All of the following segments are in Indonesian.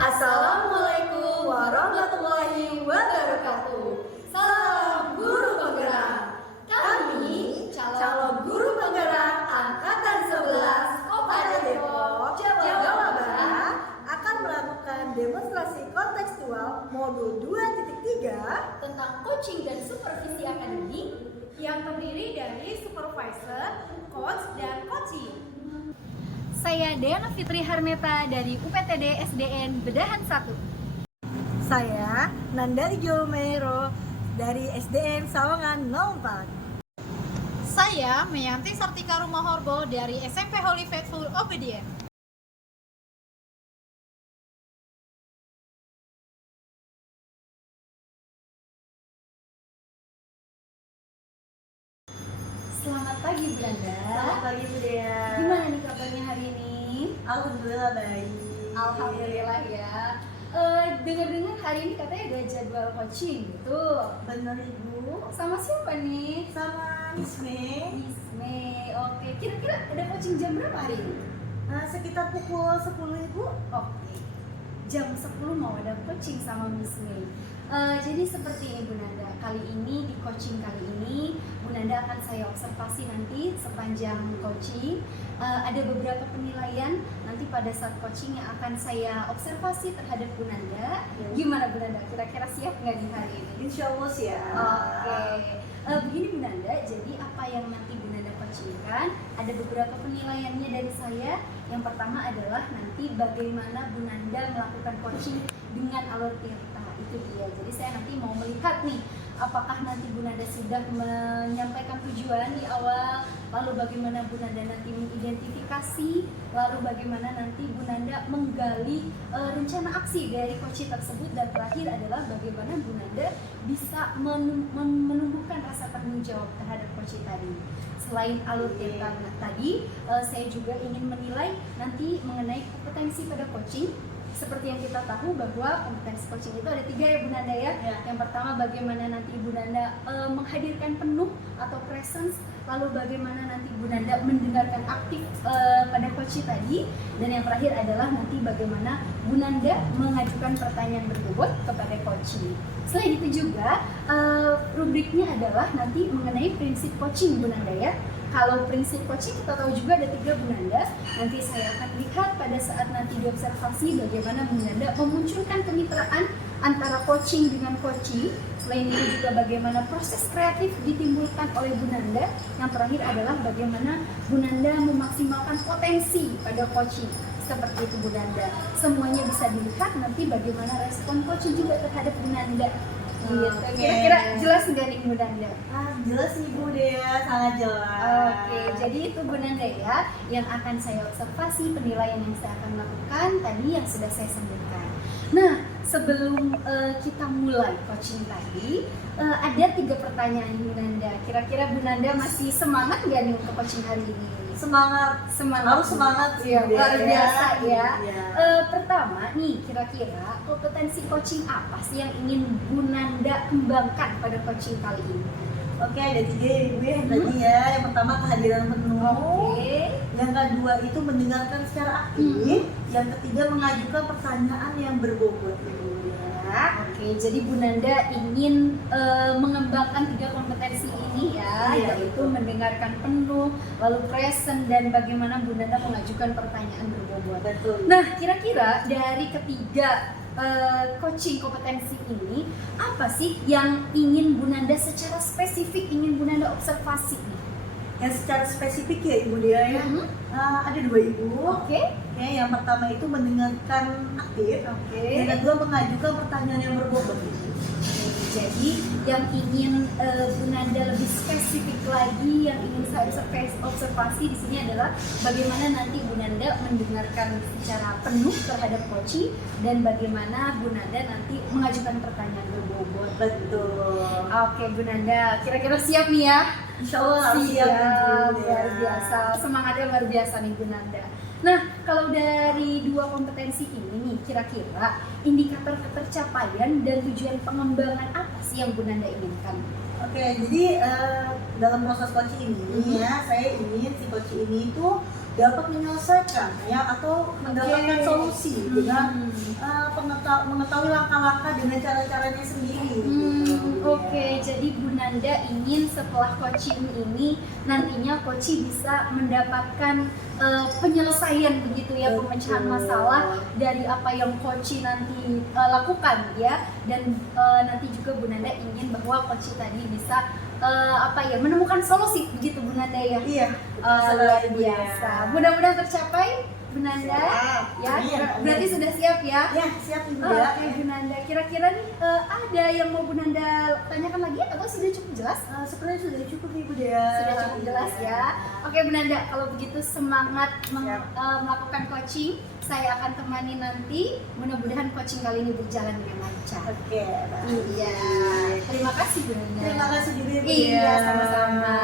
Assalamualaikum warahmatullahi wabarakatuh. Salam guru penggerak. Kami calon guru penggerak angkatan 11 Kota Depok, Jawa Barat akan melakukan demonstrasi kontekstual modul 2.3 tentang coaching dan supervisi akademik yang terdiri dari supervisor, coach, dan coaching. Saya Deana Fitri Harmeta dari UPTD SDN Bedahan 1. Saya Nandari Jomero dari SDN Sawangan 04. Saya Meyanti Sartika Rumahorbo dari SMP Holy Faithful Obedient. Selamat pagi Bu Nanda. Selamat pagi Bu Dea. Gimana nih kabarnya hari ini? Alhamdulillah baik. Alhamdulillah ya. Dengar-dengar hari ini katanya ada jadwal coaching gitu. Bener Ibu. Sama siapa nih? Sama Miss May. Miss May. Oke, kira-kira ada coaching jam berapa hari ini? Sekitar pukul 10 Ibu. Oke, jam 10 mau ada coaching sama Miss May. Jadi seperti ini Bu Nanda, kali ini di coaching kali ini Bu Nanda akan saya observasi nanti sepanjang coaching. Ada beberapa penilaian nanti pada saat coaching yang akan saya observasi terhadap Bu Nanda. Gimana Bu Nanda, kira-kira siap nggak di hari ini? Insya Allah siap. Oke, begini Bu Nanda, jadi apa yang nanti Bu Nanda coachingkan, ada beberapa penilaiannya dari saya. Yang pertama adalah nanti bagaimana Bu Nanda melakukan coaching dengan alur tirta. Itu dia, jadi saya nanti mau melihat nih apakah nanti Bu Nanda sudah menyampaikan tujuan di awal, lalu bagaimana Bu Nanda nanti mengidentifikasi, lalu bagaimana nanti Bu Nanda menggali rencana aksi dari coaching tersebut, dan terakhir adalah bagaimana Bu Nanda bisa menumbuhkan rasa tanggung jawab terhadap coaching tadi. Selain alur tirta tadi, saya juga ingin menilai nanti mengenai kompetensi pada coaching. Seperti yang kita tahu bahwa kompetensi coaching itu ada 3 ya Bu Nanda ya. Yang pertama bagaimana nanti Bu Nanda menghadirkan penuh atau presence, lalu bagaimana nanti Bu Nanda mendengarkan aktif pada coaching tadi, dan yang terakhir adalah nanti bagaimana Bu Nanda mengajukan pertanyaan berbobot kepada coaching. Selain itu juga rubriknya adalah nanti mengenai prinsip coaching Bu Nanda ya. Kalau prinsip coaching kita tahu juga ada 3 Bu Nanda. Nanti saya akan lihat pada saat nanti diobservasi bagaimana Bu Nanda memunculkan kemitraan antara coaching dengan coaching. Selain itu juga bagaimana proses kreatif ditimbulkan oleh Bu Nanda. Yang terakhir adalah bagaimana Bu Nanda memaksimalkan potensi pada coaching. Seperti itu Bu Nanda. Semuanya bisa dilihat nanti bagaimana respon coaching juga terhadap Bu Nanda. Gitu. Kira-kira jelas nggak nih Bu Nanda? Jelas nih Bu Dea, sangat jelas. Oke, jadi itu Bu Nanda ya yang akan saya observasi, penilaian yang saya akan lakukan tadi yang sudah saya sebutkan. Nah, sebelum kita mulai coaching tadi, ada 3 pertanyaan Bu Nanda. Kira-kira Bu Nanda masih semangat nggak nih untuk coaching hari ini? Semangat. Harus semangat sih, ya, luar biasa ya. Ya. Pertama nih, kira-kira kompetensi coaching apa sih yang ingin Bu Nanda kembangkan pada coaching kali ini? Oke, ada 3 ya Ibu ya tadi ya. Yang pertama kehadiran penuh. Oke. Yang kedua itu mendengarkan secara aktif. Yang ketiga mengajukan pertanyaan yang berbobot Ibu ya. Oke, jadi Bu Nanda ingin mengembangkan 3 kompetensi ini ya, Iya, yaitu betul. mendengarkan penuh, lalu present, dan bagaimana Bu Nanda mengajukan pertanyaan berbobot. Betul. Nah, kira-kira dari ketiga coaching kompetensi ini, apa sih yang ingin Bu Nanda secara spesifik ingin Bu Nanda observasi? Yang secara spesifik ya Ibu Dea ya. Ada 2 Ibu. Oke. Ya, yang pertama itu mendengarkan aktif. Oke. Yang kedua mengajukan pertanyaan yang berbobot. Jadi yang ingin Bu Nanda lebih spesifik lagi, yang ingin saya observasi di sini adalah bagaimana nanti Bu Nanda mendengarkan secara penuh terhadap coaching, dan bagaimana Bu Nanda nanti mengajukan pertanyaan berbobot. Betul. Oke Bu Nanda, kira-kira siap nih ya? Insya Allah harus siap Ibu Dea. Luar biasa, semangatnya luar biasa nih Bu Nanda. Nah, kalau dari 2 kompetensi ini nih, kira-kira indikator ketercapaian dan tujuan pengembangan apa sih yang Bu Nanda inginkan? Oke, jadi dalam proses coaching ini ya, saya ingin si coaching ini itu dapat menyelesaikan ya atau mendapatkan Oke. solusi dengan mengetahui langkah-langkah dengan cara-caranya sendiri. gitu. Oke, jadi Bu Nanda ingin setelah coaching ini nantinya coach bisa mendapatkan penyelesaian begitu ya, pemecahan Betul. masalah dari apa yang coach nanti lakukan ya, dan nanti juga Bu Nanda ingin bahwa coach tadi bisa menemukan solusi begitu Bu Nanda ya. Iya. Luar biasa. Mudah-mudahan tercapai Bu Nanda. Siap. Ya, Amin. berarti sudah siap ya. Ya, siap Ibu ya. Oke Bu Nanda, kira-kira nih ada yang mau Bu Nanda tanyakan lagi atau sudah cukup jelas? Sebenarnya sudah cukup Ibu ya. Sudah cukup jelas ya. Oke Bu Nanda, kalau begitu semangat melakukan coaching. Saya akan temani nanti. Mudah-mudahan coaching kali ini berjalan dengan lancar. Oke. baik. Iya. Terima kasih Bu Nanda. Terima kasih juga Ibu Iya, ya. sama-sama.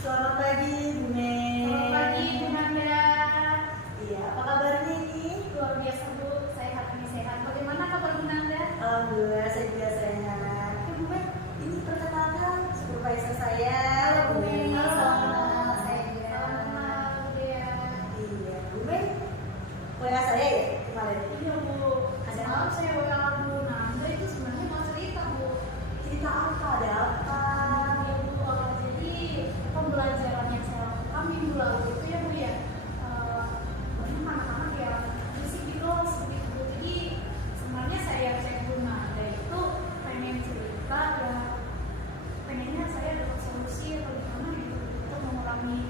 Selamat pagi Bu Mei. Selamat pagi Bu Nanda. Iya, apa kabarnya ini? Luar biasa Bu, sehat ini sehat. Bagaimana kabar Bu Nanda? Alhamdulillah saya juga sehat. Bu Mei, ini perkenalkan supervisor saya. Halo Bu Mei. Sama Saya Dea. Salam kenal Bu Dea. Iya, Bu Mei. WA saya ya kemarin. Iya Bu, semalam saya WA Bu Nanda itu sebenarnya mau cerita Bu. Cerita apa? Ada apa? Ya Bu, jadi pembelajaran yang saya lakukan minggu lalu itu ya Bu ya, banyak anak-anak yang berisik di kelas gitu Bu. Jadi sebenarnya saya cek Bu Nanda itu pengen cerita ya, pengennya saya dapat solusi atau gimana gitu untuk mengurangi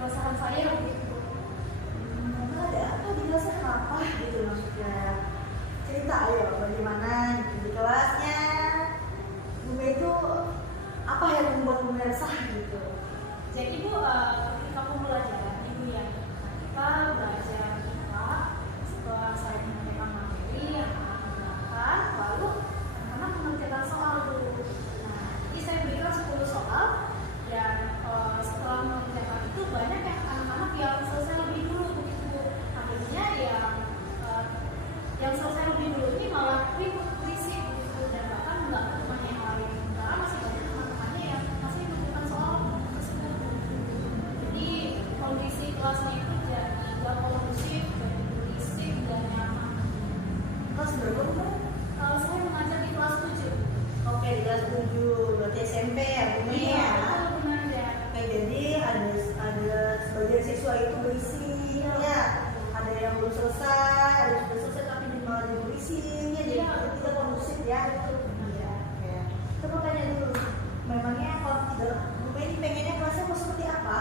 keresahan saya gitu Bu. Ada apa? Dijelasin apa gitu maksudnya? Cerita ayo bagaimana di kelasnya. Bu Mei itu apa yang membuat Bu Mei resah gitu? Jadi Bu, ketika pembelajaran Ibu ya, kita belajar IPA, setelah saya mengerjakan materi yang digunakan, lalu anak-anak mengerjakan soal dulu. Nah, jadi saya berikan 10 soal, dan setelah mengerjakan itu banyak yang anak-anak yang selesai lebih dulu begitu Bu. Akhirnya yang selesai lebih dulu ini malah ribut berisik gitu, dan bahkan nggak ke teman yang lain. Karena masih banyak teman-temannya yang masih mengerjakan soal tersebut. Jadi kondisi kelasnya itu jadi gak kondusif, jadi berisik dan nyaman. Kelas berapa Bu Mei? Saya mengajar di kelas 7. Oke, di kelas 7 berarti SMP ya Bu Mei ya? betul benar ya. Oke, jadi ada sebagian siswa itu berisik ya. Ada yang belum selesai, ada yang sudah selesai tapi malah jadi berisik ya. Jadi Iya. itu tidak kondusif ya. Iya. Oke. Coba tanya dulu. Memangnya kalau tidak Bu Mei ini pengennya kelasnya mau seperti apa?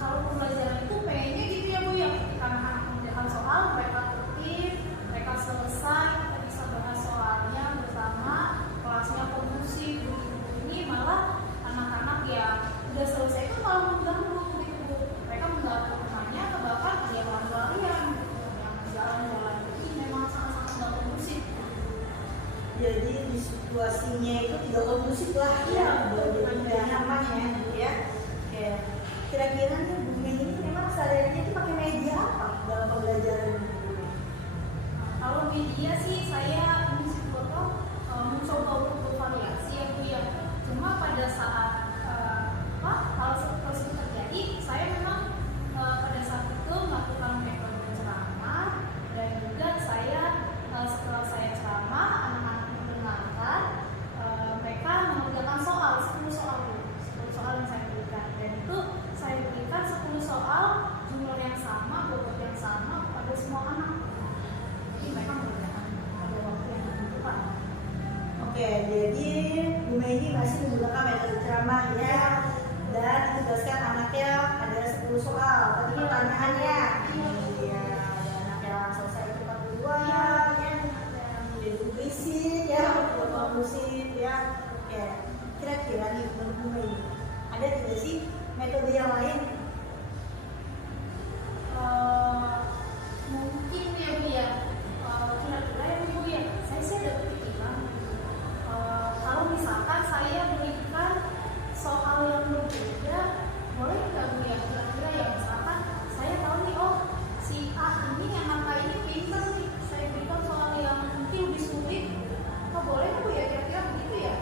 Kalau pembelajaran itu pengennya gitu ya Bu ya, ketika anak-anak mengerjakan soal mereka tertib, mereka selesai, kita bisa bahas soalnya bersama, kelasnya kondusif begitu. Ini malah anak-anak yang udah selesai itu malah mengganggu gitu Bu. Mereka mengganggu temannya, bahkan dia lari-larian gitu, yang jalan-jalan. Jadi memang sangat-sangat nggak kondusif. Jadi di situasinya itu tidak kondusif lah Iya, jadi betul. tidak nyaman ya gitu ya. Oke. Kira-kira nih Bu Mei ini memang sehari-harinya itu pakai media apa dalam pembelajaran ini? Kalau media sih saya mencoba untuk bervariasi ya Bu ya. Cuma pada saat hal tersebut terjadi, saya memang pada saat itu melakukan metode ceramah, dan juga saya setelah saya ceramah, anak-anak mendengarkan, mereka mengerjakan soal 10 soal Bu. 10 soal yang saya berikan, dan itu saya berikan 10 soal jumlah yang sama, bobot yang sama pada semua anak. Jadi mereka mengerjakan pada waktu yang ditentukan. Oke, jadi Bu Mei ini masih menggunakan metode ceramah ya, dan ditugaskan anaknya ada 10 soal. Tadi Iya. pertanyaannya, Iya. iya, ada anak yang selesai cepat duluan, ya, jadi berisik ya, tidak kondusif ya. Oke, kira-kira nih menurut Bu Mei ada tidak sih metode yang lain? Mungkin ya Bu ya, kira-kira ya Bu ya, saya sih ada kepikiran kalau misalkan saya berikan soal yang berbeda, boleh nggak Bu ya, kira-kira ya, misalkan saya tahu nih, oh si A ini yang angka ini pintar nih, saya berikan soal yang mungkin lebih sulit, boleh Bu ya, kira-kira begitu ya?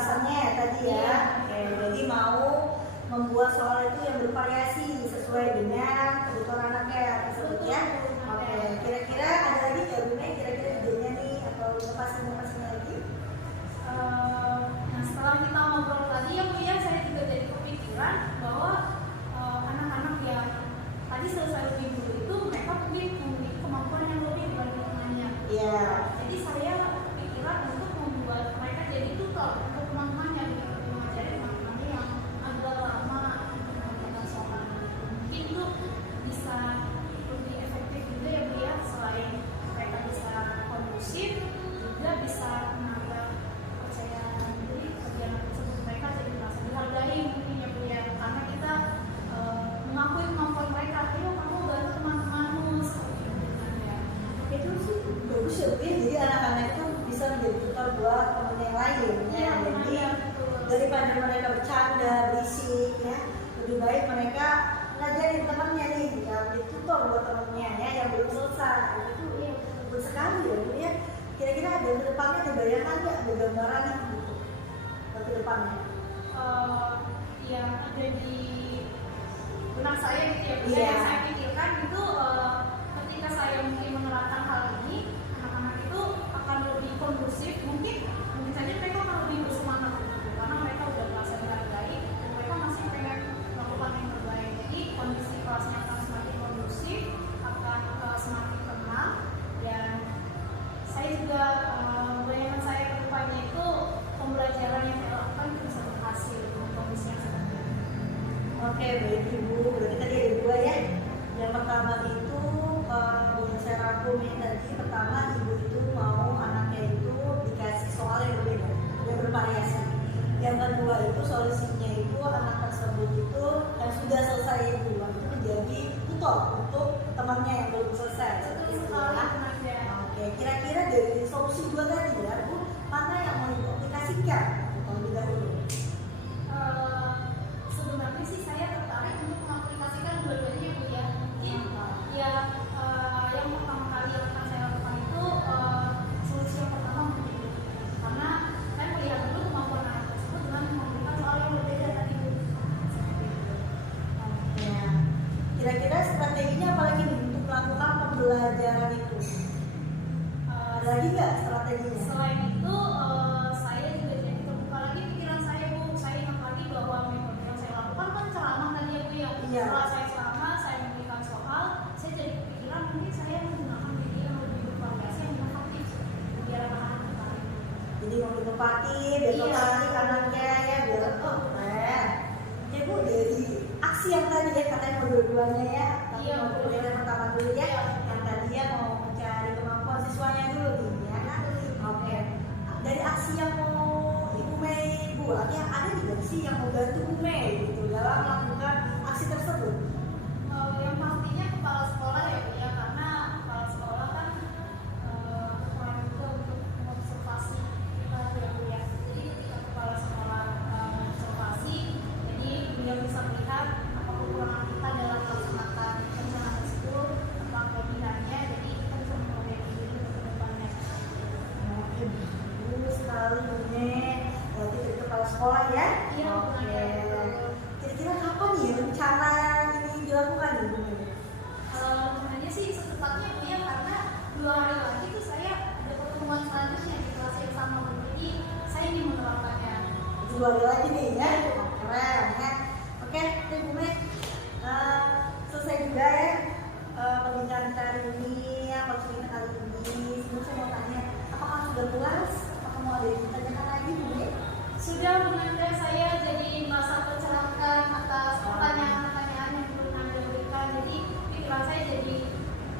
alasannya ya tadi ya. Oke, jadi mau membuat soal itu yang bervariasi sesuai dengan kebutuhan anaknya tersebut ya. Oke, kira-kira ada lagi nggak Bu Mei? Kira-kira idenya nih atau lepasin lagi? Nah, setelah kita ngobrol tadi ya Bu ya, saya juga jadi kepikiran bahwa anak-anak yang tadi selesai ujian dulu itu mereka memiliki kemampuan yang lebih dibanding temannya. Iya. Jadi saya kepikiran untuk membuat mereka jadi tutor untuk teman-temannya, mengajari teman-temannya yang agak lama untuk mengerjakan soal. Mungkin itu bisa lebih efektif juga ya Bu ya, selain mereka bisa kondusif, juga bisa menambah kepercayaan diri kerjaan tersebut, mereka jadi merasa dihargai mungkin ya Bu ya, karena kita mengakui kemampuan mereka. Ayo kamu bantu teman-temanmu seperti itu kan ya. Itu sih bagus ya Bu ya. Jadi anak-anak itu bisa menjadi tutor buat teman yang lain ya. Jadi daripada mereka bercanda, berisik ya, lebih baik mereka ngajarin temannya nih, ya, jadi tutor buat temannya ya yang belum selesai. Itu ya bagus sekali ya Bu ya. Kira-kira ada ke depannya, ada bayangan nggak, ada gambaran gitu buat ke depannya? Yang ada di benak saya gitu ya Bu ya, Iya. yang saya pikirkan itu ketika saya mungkin menerapkan hal ini, anak-anak itu akan lebih kondusif, mungkin saja mereka akan lebih bersemangat gitu, karena mereka udah merasa dihargai dan mereka masih pengen melakukan yang terbaik. Jadi kondisi kelasnya akan semakin kondusif, akan semakin tenang, dan saya juga bayangan saya ke depannya itu pembelajaran yang saya lakukan bisa berhasil dengan kondisi yang seperti ini. Oke, baik Ibu. Berarti tadi ada dua ya. Yang pertama itu yang saya rangkumin tadi, pertama Ibu itu mau anaknya itu dikasih soal yang berbeda, yang bervariasi. Yang kedua itu solusinya itu anak tersebut itu yang sudah selesai Ibu itu menjadi tutor untuk temannya yang belum selesai. Seperti itu ya. Oke, kira-kira dari solusi dua tadi ya Bu, mana yang mau diaplikasikan terlebih dahulu? Sebenarnya sih saya tertarik untuk mengaplikasikan dua-duanya Bu ya. Mungkin ya yang pertama kali yang akan saya lakukan itu solusi yang pertama mungkin, karena saya melihat dulu kemampuan anak tersebut dengan memberikan soal yang berbeda tadi Bu. Seperti itu. Oke. Kira-kira strateginya apa lagi nih untuk melakukan pembelajaran itu? Ada lagi nggak strateginya? Selain itu saya juga jadi terbuka lagi pikiran saya Bu. Saya ingat lagi bahwa metode yang saya lakukan kan ceramah tadi ya Bu ya. Iya. Setelah saya ceramah, saya memberikan soal, saya jadi kepikiran mungkin saya menggunakan media yang lebih bervariasi yang inovatif biar anak-anak tertarik. Jadi mau inovatif, biar Iya. tertarik anaknya ya, biar keren. Oke Bu, dari aksi yang tadi ya katanya mau dua-duanya ya. Tapi Iya, mau Bu. kuliah yang pertama dulu ya. Iya. Yang tadi ya mau mencari kemampuan siswanya dulu nih ya. Oke. Dari aksi yang mau Ibu Mei buat ya, ada juga sih yang mau bantu Bu Mei gitu dalam melakukan aksi tersebut. Yang pastinya kepala sekolah ya Bu ya, karena kepala sekolah kan peran juga untuk mengobservasi kita ya Bu ya. Jadi ketika kepala sekolah mengobservasi, jadi beliau bisa melihat apa kekurangan kita dalam melaksanakan rencana tersebut, apa kelebihannya, jadi kita bisa memperbaiki diri untuk kedepannya. Oke, bagus sekali Bu Mei. Berarti dari kepala sekolah ya? Iya, Oke. benar. Kira-kira kapan nih rencana ini dilakukan nih Bu Mei? Sebenarnya sih secepatnya Bu ya, karena 2 hari lagi tuh saya ada pertemuan selanjutnya di kelas yang sama Bu. Jadi saya ingin menerapkannya. 2 hari lagi nih ya. Keren ya. Oke, nih Bu Mei. Selesai juga ya pembicaraan kita hari ini ya, coaching kali ini. Sebelum saya mau tanya, apakah sudah puas? Apakah mau ada yang ditanyakan lagi Bu Mei? Sudah Bu Nanda, saya jadi merasa tercerahkan atas pertanyaan-pertanyaan yang Bu Nanda berikan. Jadi pikiran saya jadi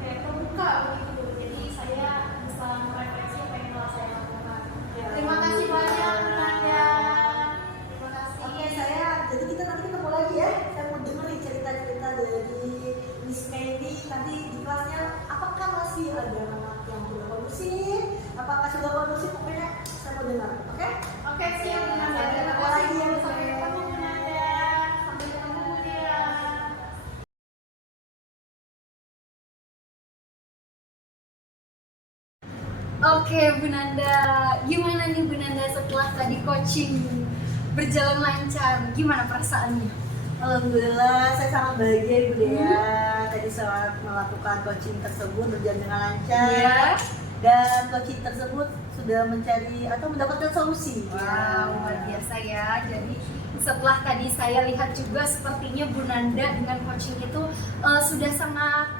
kayak terbuka begitu Bu. Jadi saya bisa merefleksi apa yang telah saya lakukan. Terima kasih banyak Bu Nanda. Terima kasih. Oke, jadi kita nanti ketemu lagi ya. Saya mau dengerin cerita-cerita dari Miss Mei ini nanti di kelasnya. Apakah masih ada anak yang sudah kondusif? Apakah sudah kondusif? Pokoknya saya mau dengar. Oke? Oke, siap Bu Nanda. Terima kasih. Sampai ketemu Bu Nanda. Sampai ketemu Bu Dia. Oke, Bu Nanda, gimana nih Bu Nanda setelah tadi coaching berjalan lancar? Gimana perasaannya? Alhamdulillah, saya sangat bahagia Ibu Dea. Tadi saat melakukan coaching tersebut berjalan dengan lancar. Iya. Dan coaching tersebut sudah mencari atau mendapatkan solusi. Wow, luar biasa ya. Jadi setelah tadi saya lihat juga sepertinya Bu Nanda dengan coaching itu sudah sangat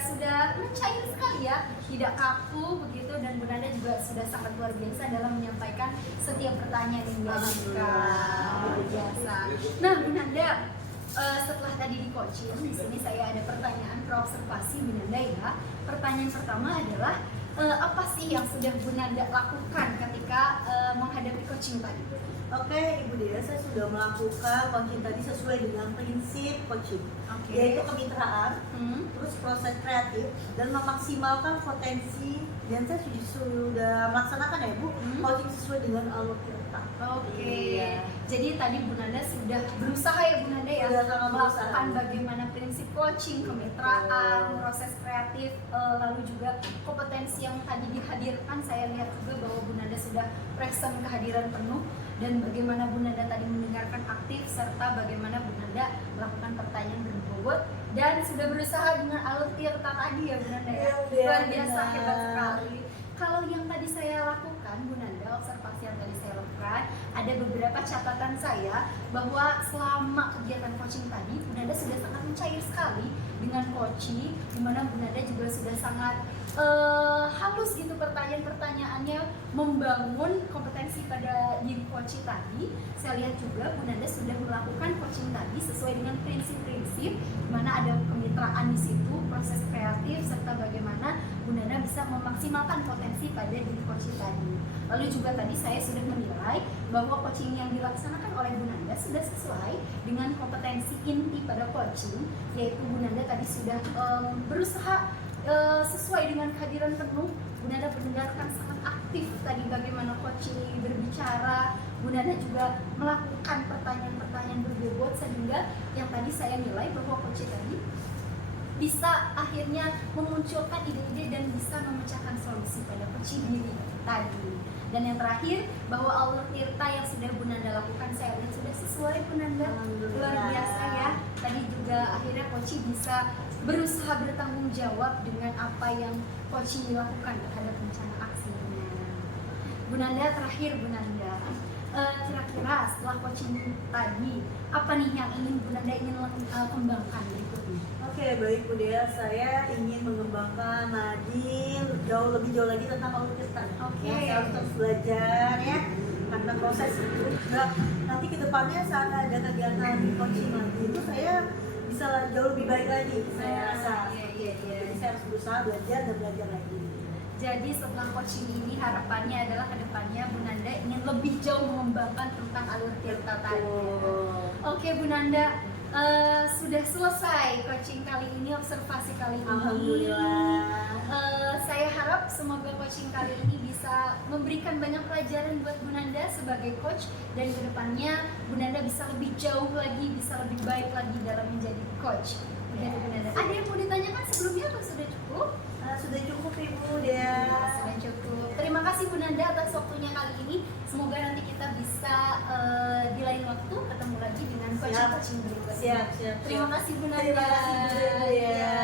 sudah mencair sekali ya, tidak kaku begitu, dan Bu Nanda juga sudah sangat luar biasa dalam menyampaikan setiap pertanyaan yang diajukan. Luar biasa. Nah, Bu Nanda, setelah tadi di coaching, di sini saya ada pertanyaan observasi Bu Nanda ya. Pertanyaan pertama adalah apa sih yang sudah Bu Nanda lakukan ketika menghadapi coaching tadi? Oke, Ibu Dea, saya sudah melakukan coaching tadi sesuai dengan prinsip coaching, yaitu kemitraan, terus proses kreatif, dan memaksimalkan potensi. Dan saya sudah melaksanakan ya Bu, coaching sesuai dengan alur kita. Iya. Jadi tadi Bu Nanda sudah berusaha ya Bu Nanda ya, Sudah sangat melakukan berusaha. bagaimana prinsip coaching, kemitraan, proses kreatif, lalu juga kompetensi yang tadi dihadirkan. Saya lihat juga bahwa Bu Nanda sudah present kehadiran penuh, dan bagaimana Bu Nanda tadi mendengarkan aktif, serta bagaimana Bu Nanda melakukan pertanyaan berbobot dan sudah berusaha dengan alur tirta tadi ya Bu Nanda ya. Iya, Luar biasa, benar. hebat sekali. Kalau yang tadi saya lakukan Bu Nanda, observasi yang tadi saya lakukan, ada beberapa catatan saya bahwa selama kegiatan coaching tadi Bu Nanda sudah sangat mencair sekali dengan coaching, di mana Bu Nanda juga sudah sangat halus gitu pertanyaan-pertanyaannya, membangun kompetensi pada diri coaching tadi. Saya lihat juga Bu Nanda sudah melakukan coaching tadi sesuai dengan prinsip-prinsip, di mana ada kemitraan di situ, proses kreatif, serta bagaimana Bu Nanda bisa memaksimalkan potensi pada diri coaching tadi. Lalu juga tadi saya sudah menilai bahwa coaching yang dilaksanakan oleh Bu Nanda sudah sesuai dengan kompetensi inti pada coaching, yaitu Bu Nanda tadi sudah berusaha sesuai dengan kehadiran penuh. Bu Nanda mendengarkan sangat aktif tadi bagaimana coaching berbicara. Bu Nanda juga melakukan pertanyaan-pertanyaan berbobot, sehingga yang tadi saya nilai bahwa coaching tadi bisa akhirnya memunculkan ide-ide dan bisa memecahkan solusi pada coaching diri tadi. Dan yang terakhir, bahwa alur tirta yang sudah Bu Nanda lakukan, saya lihat sudah sesuai Bu Nanda. Luar biasa ya. Tadi juga akhirnya coaching bisa berusaha bertanggung jawab dengan apa yang coaching lakukan terhadap rencana aksinya. Bu Nanda, terakhir Bu Nanda, kira-kira setelah coaching tadi, apa nih yang ingin Bu Nanda kembangkan berikutnya? Oke, baik Bu Dea, saya ingin mengembangkan lagi lebih jauh lagi tentang alur tirta. Saya harus terus belajar ya, karena proses itu juga nanti kedepannya saat ada kegiatan di coaching lagi itu saya bisa jauh lebih baik lagi. Saya rasa. Iya. Jadi saya harus berusaha belajar dan belajar lagi. Jadi setelah coaching ini harapannya adalah kedepannya Bu Nanda ingin lebih jauh mengembangkan tentang alur tirta tadi. Oke Bu Nanda, sudah selesai coaching kali ini, observasi kali ini. Alhamdulillah. Saya harap semoga coaching kali ini bisa memberikan banyak pelajaran buat Bu Nanda sebagai coach, dan kedepannya Bu Nanda bisa lebih jauh lagi, bisa lebih baik lagi dalam menjadi coach. Begitu Bu Nanda. Ada yang mau ditanyakan sebelumnya atau sudah cukup? Sudah cukup Ibu Dea. Sudah cukup. Terima kasih Bu Nanda atas waktunya kali ini. Semoga nanti kita bisa di lain waktu ketemu lagi dengan coaching berikutnya. Siap. Terima kasih Bu Nanda. Terima kasih Bu Dea.